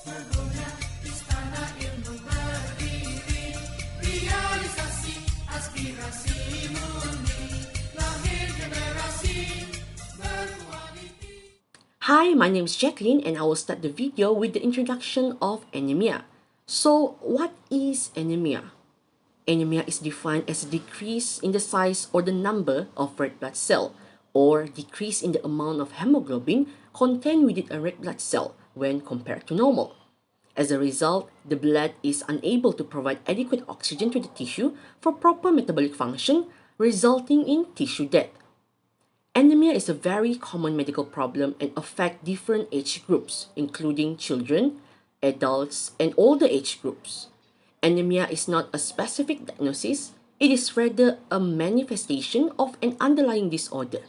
Mergulnya istana ilmu berdiri, realisasi aspirasi murni, lahir generasi berkualiti. Hi, my name is Jacqueline and I will start the video with the introduction of anemia. So, what is anemia? Anemia is defined as a decrease in the size or the number of red blood cell, or decrease in the amount of hemoglobin contained within a red blood cell when compared to normal. As a result, the blood is unable to provide adequate oxygen to the tissue for proper metabolic function, resulting in tissue death. Anemia is a very common medical problem and affects different age groups, including children, adults, and older age groups. Anemia is not a specific diagnosis, it is rather a manifestation of an underlying disorder.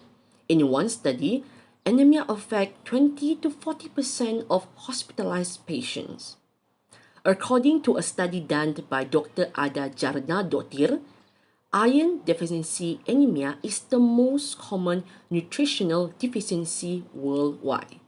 In one study, anemia affects 20 to 40% of hospitalized patients. According to a study done by Dr. Ada Jarnadotir, iron deficiency anemia is the most common nutritional deficiency worldwide.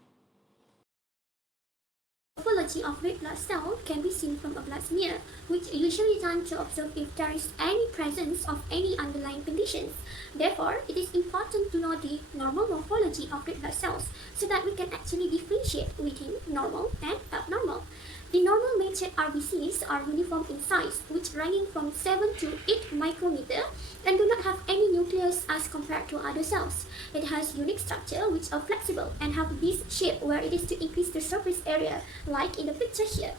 Morphology of red blood cell can be seen from a blood smear, which usually done to observe if there is any presence of any underlying conditions. Therefore, it is important to know the normal morphology of red blood cells so that we can actually differentiate between normal and abnormal. The normal matured RBCs are uniform in size, which ranging from 7 to 8 micrometer and do not have any nucleus as compared to other cells. It has unique structure which are flexible and have this shape where it is to increase the surface area, like in the picture here.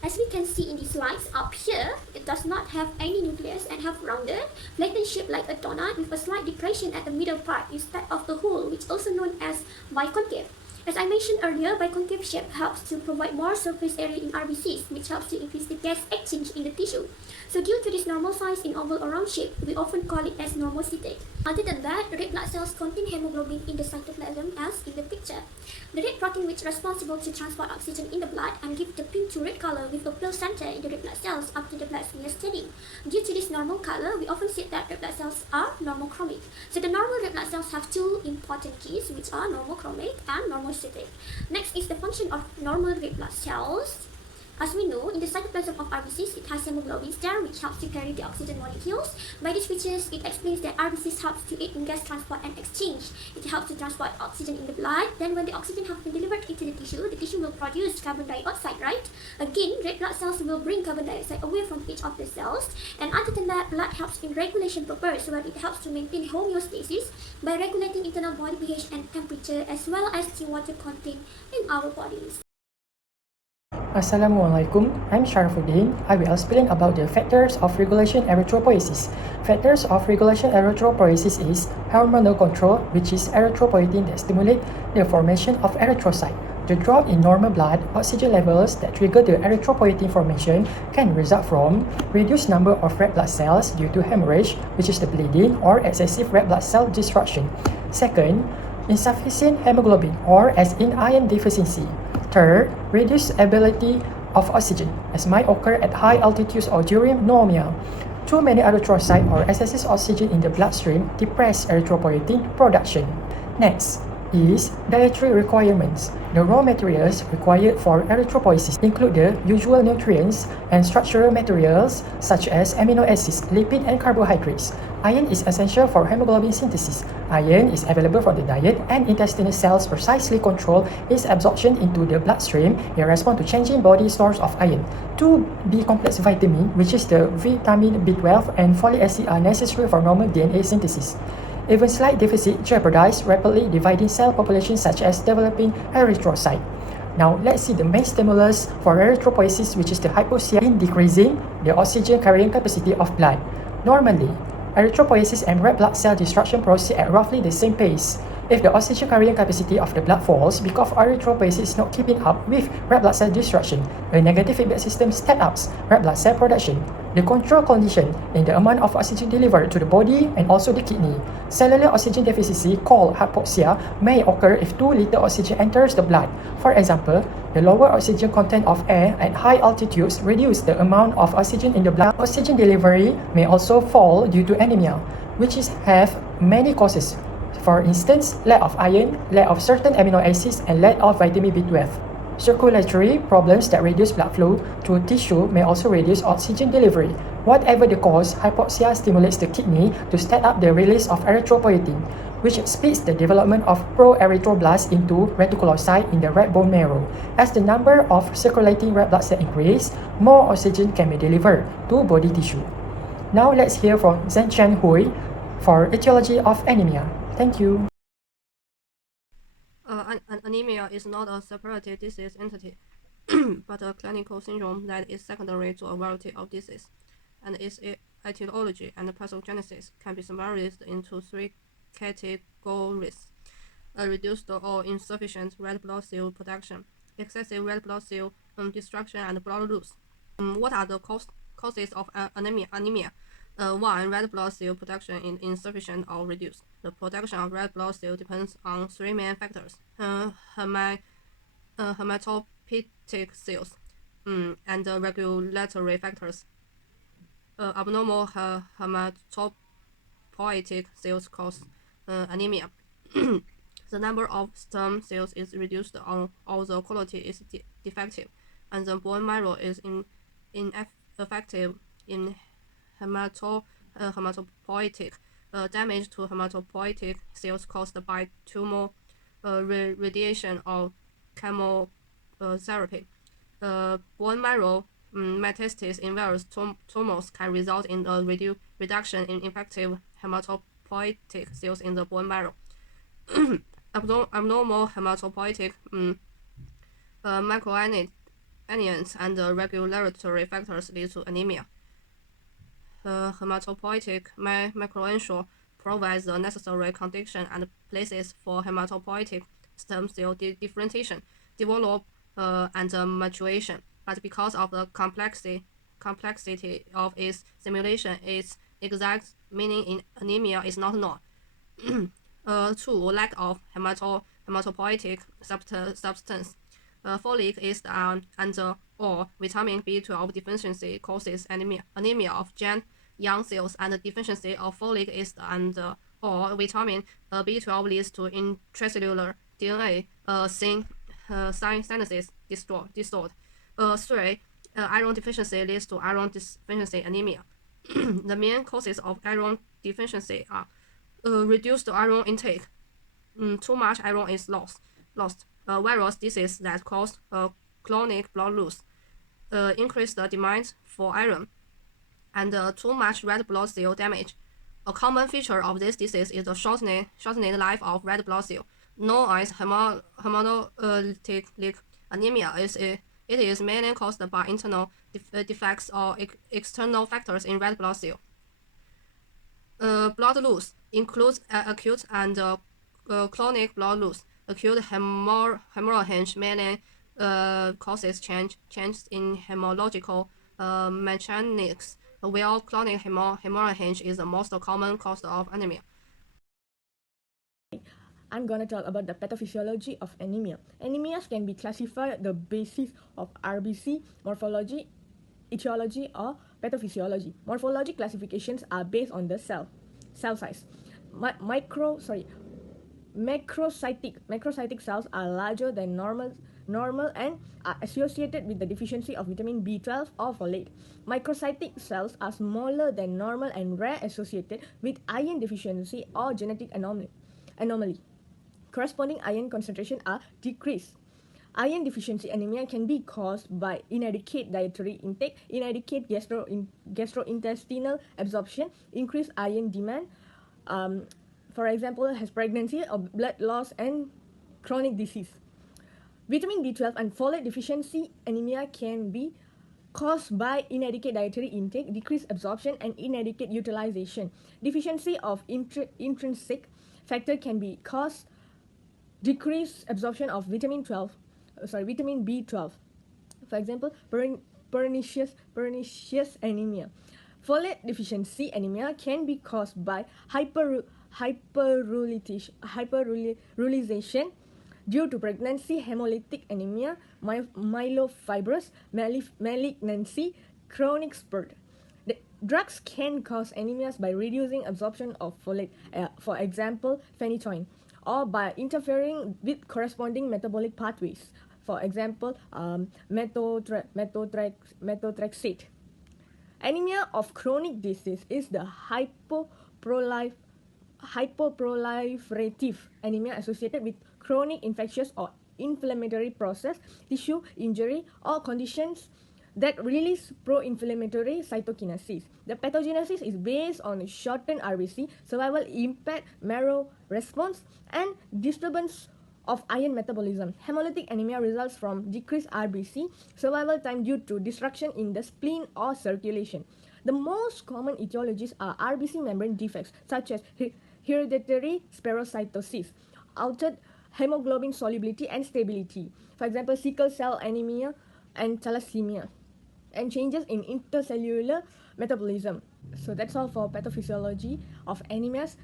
As we can see in the slides up here, it does not have any nucleus and have rounded, flattened shape like a donut with a slight depression at the middle part instead of the hole, which also known as biconcave. As I mentioned earlier, biconcave shape helps to provide more surface area in RBCs, which helps to increase the gas exchange in the tissue. So due to this normal size in oval or round shape, we often call it as normocytic. Other than that, red blood cells contain hemoglobin in the cytoplasm as in the picture. The red protein which is responsible to transport oxygen in the blood and give the pink to red color with a pale center in the red blood cells after the blood smear staining. Due to this normal color, we often say that red blood cells are normochromic. So the normal red blood cells have two important keys, which are normochromic and normocytic. Next is the function of normal red blood cells. As we know, in the cytoplasm of RBCs, it has hemoglobins there which helps to carry the oxygen molecules. By these features, it explains that RBCs helps to aid in gas transport and exchange. It helps to transport oxygen in the blood. Then when the oxygen has been delivered into the tissue will produce carbon dioxide, right? Again, red blood cells will bring carbon dioxide away from each of the cells. And other than that, blood helps in regulation purpose, where it helps to maintain homeostasis by regulating internal body pH and temperature as well as the water content in our bodies. Assalamualaikum, I'm SYARAFUDDIN. I will explain about the factors of regulation erythropoiesis. Factors of regulation erythropoiesis is hormonal control, which is erythropoietin that stimulate the formation of erythrocyte. The drop in normal blood oxygen levels that trigger the erythropoietin formation can result from reduced number of red blood cells due to hemorrhage, which is the bleeding or excessive red blood cell destruction. Second, insufficient hemoglobin or as in iron deficiency. Third, reduced ability of oxygen, as might occur at high altitudes or during anemia. Too many erythrocytes or excessive oxygen in the bloodstream depress erythropoietin production. Next is dietary requirements. The raw materials required for erythropoiesis include the usual nutrients and structural materials such as amino acids, lipid, and carbohydrates. Iron is essential for hemoglobin synthesis. Iron is available from the diet, and intestinal cells precisely control its absorption into the bloodstream in response to changing body source of iron. 2B complex vitamin, which is the vitamin B12 and folic acid, are necessary for normal DNA synthesis. Even slight deficit jeopardize rapidly dividing cell populations such as developing erythrocyte. Now, let's see the main stimulus for erythropoiesis, which is the hypoxia in decreasing the oxygen carrying capacity of blood. Normally, erythropoiesis and red blood cell destruction proceed at roughly the same pace. If the oxygen carrying capacity of the blood falls because erythropoiesis is not keeping up with red blood cell destruction, a negative feedback system steps up red blood cell production. The control condition in the amount of oxygen delivered to the body and also the kidney. Cellular oxygen deficiency, called hypoxia, may occur if too little oxygen enters the blood. For example, the lower oxygen content of air at high altitudes reduce the amount of oxygen in the blood. Oxygen delivery may also fall due to anemia, which have many causes. For instance, lack of iron, lack of certain amino acids, and lack of vitamin B12. Circulatory problems that reduce blood flow to tissue may also reduce oxygen delivery. Whatever the cause, hypoxia stimulates the kidney to step up the release of erythropoietin, which speeds the development of pro-erythroblasts into reticulocytes in the red bone marrow. As the number of circulating red blood cells increase, more oxygen can be delivered to body tissue. Now let's hear from ZHANG for etiology of anemia. Thank you. Anemia is not a separate disease entity, but a clinical syndrome that is secondary to a variety of diseases, and its etiology and pathogenesis can be summarized into three categories: reduced or insufficient red blood cell production, excessive red blood cell destruction, and blood loss. What are the causes of anemia? 1. Red blood cell production is insufficient or reduced. The production of red blood cell depends on three main factors: hematopoietic cells and regulatory factors. Abnormal hematopoietic cells cause anemia. The number of stem cells is reduced or the quality is defective, and the bone marrow is ineffective in hematopoietic. Damage to hematopoietic cells caused by tumor radiation or chemotherapy. Bone marrow metastasis in various tumors can result in a reduction in effective hematopoietic cells in the bone marrow. Abnormal hematopoietic microanemias and regulatory factors lead to anemia. Hematopoietic microanemias provides the necessary condition and places for hematopoietic stem cell differentiation, develop and maturation. But because of the complexity of its simulation, its exact meaning in anemia is not known. 2. Lack of hematopoietic substance. Folic acid and or vitamin B12 deficiency causes anemia of young cells, and deficiency of folic acid and or vitamin B12 leads to intracellular DNA synthesis disorder. 3. Iron deficiency leads to iron deficiency anemia. The main causes of iron deficiency are reduced iron intake. Too much iron is lost. Various diseases that cause chronic blood loss, increased demand for iron, and too much red blood cell damage. A common feature of this disease is the shortened life of red blood cell, known as hemolytic anemia. It is mainly caused by internal defects or external factors in red blood cell. Blood loss includes acute and chronic blood loss. Acute hemorrhage mainly causes changes in hematological mechanics, while chronic hemorrhage is the most common cause of anemia. I'm going to talk about the pathophysiology of anemia. Anemias can be classified on the basis of RBC, morphology, etiology, or pathophysiology. Morphology classifications are based on the cell size. Macrocytic cells are larger than normal and are associated with the deficiency of vitamin B12 or folate. Microcytic cells are smaller than normal and rare, associated with iron deficiency or genetic anomaly. Corresponding iron concentration are decreased. Iron deficiency anemia can be caused by inadequate dietary intake, inadequate gastrointestinal absorption, increased iron demand, for example, has pregnancy or blood loss and chronic disease. Vitamin B12 and folate deficiency anemia can be caused by inadequate dietary intake, decreased absorption, and inadequate utilization. Deficiency of intrinsic factor can be caused decreased absorption of vitamin B12. For example, pernicious anemia. Folate deficiency anemia can be caused by hyperuricization due to pregnancy, hemolytic anemia, myelofibrosis, malignancy, chronic spurt. The drugs can cause anemias by reducing absorption of folate, for example, phenytoin, or by interfering with corresponding metabolic pathways, for example, methotrexate. Anemia of chronic disease is the hypoproliferative anemia associated with chronic infectious or inflammatory process, tissue injury, or conditions that release pro-inflammatory cytokinesis. The pathogenesis is based on shortened RBC, survival impaired marrow response, and disturbance of iron metabolism. Hemolytic anemia results from decreased RBC, survival time due to destruction in the spleen or circulation. The most common etiologies are RBC membrane defects such as hereditary spherocytosis, altered hemoglobin solubility and stability, for example, sickle cell anemia and thalassemia, and changes in intercellular metabolism. So that's all for pathophysiology of anemias.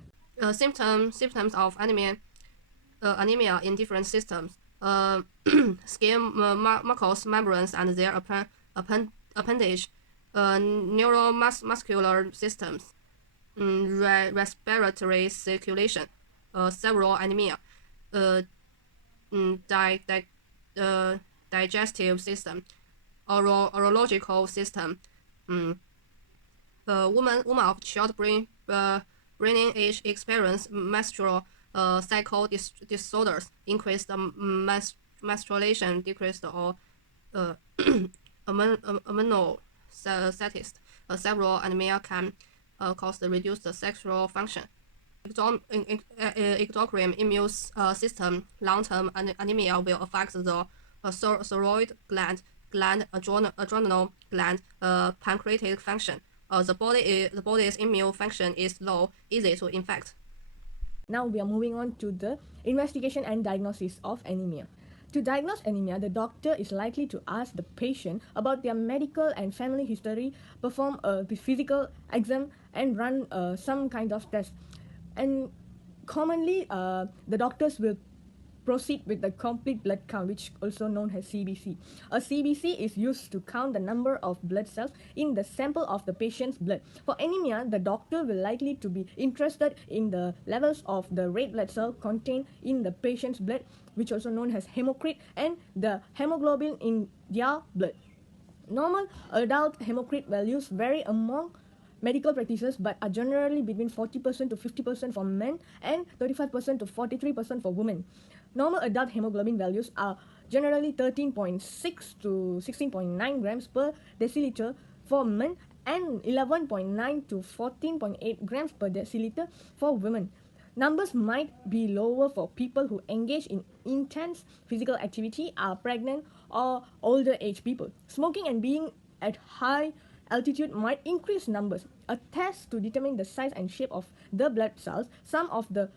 Symptoms of anemia in different systems. Skin, mucous membranes and their appendage, neuromuscular systems, respiratory circulation, several anemia, digestive system, urological system, woman of childbearing age experience menstrual cycle disorders, increased menstruation, decreased or aminocytist. Several anemia can cause the reduced sexual function. Exocrine immune system. Long-term anemia will affect the thyroid gland, adrenal gland, pancreatic function. The body's immune function is low, easy to infect. Now we are moving on to the investigation and diagnosis of anemia. To diagnose anemia, the doctor is likely to ask the patient about their medical and family history, perform a physical exam, and run some kind of test. And commonly, the doctors will proceed with the complete blood count, which also known as CBC. A CBC is used to count the number of blood cells in the sample of the patient's blood. For anemia, the doctor will likely to be interested in the levels of the red blood cell contained in the patient's blood, which also known as hematocrit, and the hemoglobin in their blood. Normal adult hematocrit values vary among medical practices but are generally between 40% to 50% for men and 35% to 43% for women. Normal adult hemoglobin values are generally 13.6 to 16.9 grams per deciliter for men and 11.9 to 14.8 grams per deciliter for women. Numbers might be lower for people who engage in intense physical activity, are pregnant, or older age people. Smoking and being at high altitude might increase numbers. A test to determine the size and shape of the blood cells, some of the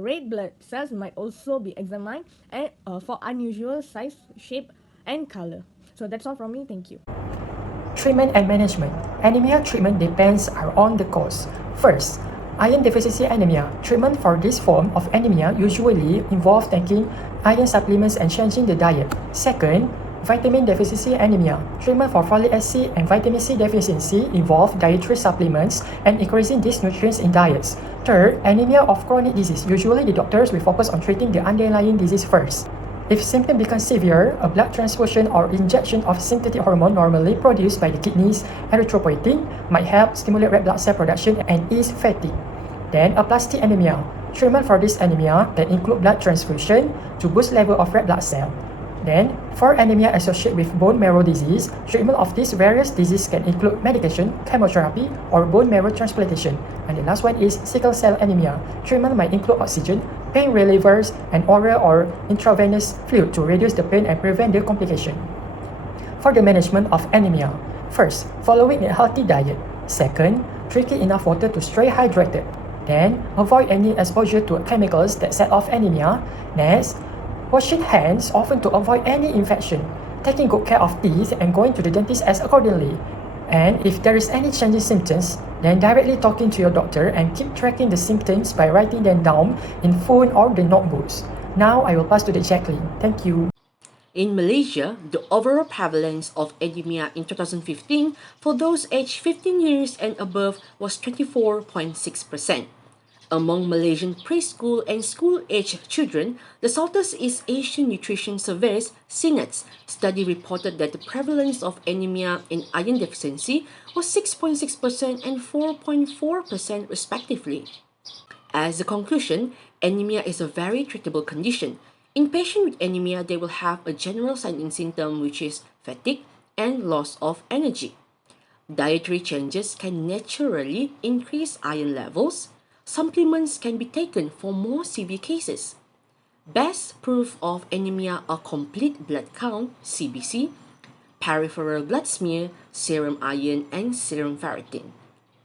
red blood cells might also be examined and for unusual size, shape, and color. So that's all from me. Thank you. Treatment and management. Anemia treatment depends on the cause. First, iron deficiency anemia. Treatment for this form of anemia usually involves taking iron supplements and changing the diet. Second, vitamin deficiency anemia. Treatment for folic acid and vitamin C deficiency involve dietary supplements and increasing these nutrients in diets. Third, anemia of chronic disease. Usually the doctors will focus on treating the underlying disease first. If symptoms become severe, a blood transfusion or injection of synthetic hormone normally produced by the kidneys, erythropoietin, might help stimulate red blood cell production and ease fatigue. Then, aplastic anemia. Treatment for this anemia can include blood transfusion to boost level of red blood cell. Then, for anemia associated with bone marrow disease, treatment of these various diseases can include medication, chemotherapy, or bone marrow transplantation. And the last one is sickle cell anemia. Treatment might include oxygen, pain relievers, and oral or intravenous fluid to reduce the pain and prevent the complication. For the management of anemia, first, following a healthy diet. Second, drinking enough water to stay hydrated. Then, avoid any exposure to chemicals that set off anemia. Next, washing hands often to avoid any infection, taking good care of teeth and going to the dentist as accordingly. And if there is any change in symptoms, then directly talking to your doctor and keep tracking the symptoms by writing them down in phone or the notebooks. Now I will pass to the Jacqueline. Thank you. In Malaysia, the overall prevalence of anemia in 2015 for those aged 15 years and above was 24.6%. Among Malaysian preschool and school-aged children, the Southeast East Asian Nutrition Survey's SENET study reported that the prevalence of anemia and iron deficiency was 6.6% and 4.4% respectively. As a conclusion, anemia is a very treatable condition. In patients with anemia, they will have a general sign and symptom which is fatigue and loss of energy. Dietary changes can naturally increase iron levels. Supplements can be taken for more severe cases. Best proof of anemia are complete blood count (CBC), peripheral blood smear, serum iron, and serum ferritin.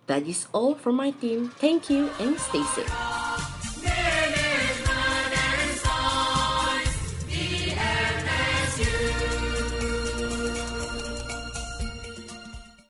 That is all from my team. Thank you and stay safe.